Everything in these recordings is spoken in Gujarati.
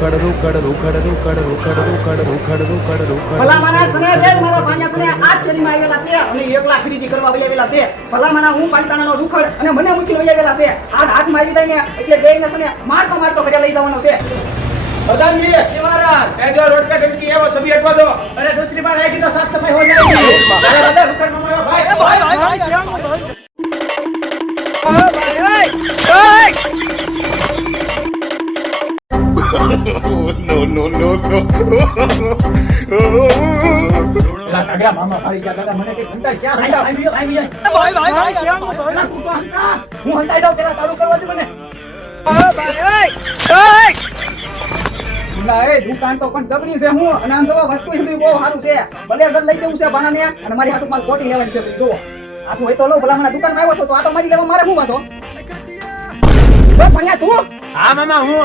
ભલા મારા સને બેન મારા ભાણિયા સને આ શેરીમાં આવેલા છે અને એકલા ખરીદી કરવા વઈ આવેલા છે. ભલા મારા હું પાલિતાણાનો રૂખડ અને મને મૂકીને વઈ આવેલા છે. આ હાથમાં આવી જાય ને એટલે બેયને સને મારતો ઘરે લઈ જવાનો છે. प्रधान जी એ મહારાજ ये जो रोड पे गंदगी है वो सभी हटवा दो। अरे दूसरी बार आएगी तो साफ सफाई हो जाएगी. अरे दादा रुकन मम्मा भाई પેલા સગડા મામા ફરી ગયા દાદા મને કે ઘંટા ક્યાં હંતા આવી જાય પેલા તું તો હંતા હું હંતાઈ જાઉં પેલા તારું કરવા દે મને ના એ દુકાન તો પણ જબરી છે હું અને આમ તો વસ્તુ એમની બહુ સારું છે ભલે જર લઈ જવું છે બાનાને અને મારી હાથું માલ કોટી લેવાની છે તું જો આતું હોય તો લો ભલા મને દુકાનમાં આવ્યો છો તો આટો મારી લેવા મારે શું વાતો ઓય ભણ્યા તું हाँ मामा हूँ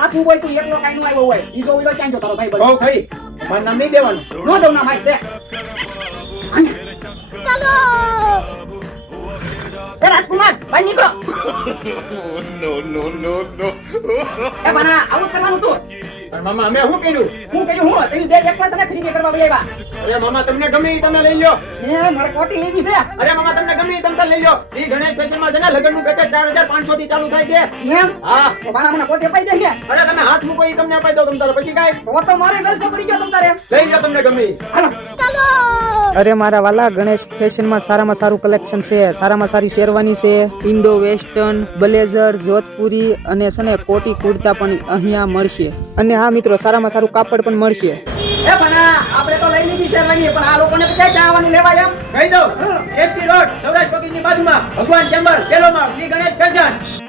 આ શું બોલ તું એકલો કાઈ નો આવ્યો હોય બીજો ઓલો ક્યાં ગયો તારો ભાઈ बहू खरी मन नाम नहीं देवन નો દઉં ના ભાઈ દે ચાલો એ રાજકુમાર ભાઈ નીકળો એ બના આવું જ કરવાનું તું और मामा हमें हूँ करू હું કર્યું હું તેની બે એક પાસે ખરીદી કરવા વઈ આવ્યા अरे मामा तुमने गमी तमने ले लो એ મારે કોટી લેવી છે अरे मामा तुमने गमी तम ले लो श्री गणेश फैशन में છે ને લગન નું પેકેજ 4500 થી ચાલુ થાય છે એમ હા તો બાના મને કોટી અપાઈ દે ને અરે તમે હાથ મૂકો ઈ તમને અપાઈ દો તમ તારે પછી કાઈ તો તો મારે ગલસે પડી ગયો તમ તારે લઈ લો તમને ગમી હાલો અરે મારા વાલા ગણેશ ફેશનમાં સારામાં સારું કલેક્શન છે. સારામાં સારી શેરવાની છે, ઇન્ડો વેસ્ટર્ન, બ્લેઝર, જોધપુરી અને છે ને કોટી કુર્તા પણ અહીંયા મળશે. અને હા મિત્રો, સારામાં સારું કાપડ પણ મળશે. એ બના આપણે તો લઈ લીધી શેરવાની પણ આ લોકોને તો ક્યાં જવાનું લેવા એમ કહી દો એસટી રોડ સૌરાષ્ટ્ર પગીની બાજુમાં ભગવાન ચેમ્બર પેલો માં શ્રી ગણેશ ફેશન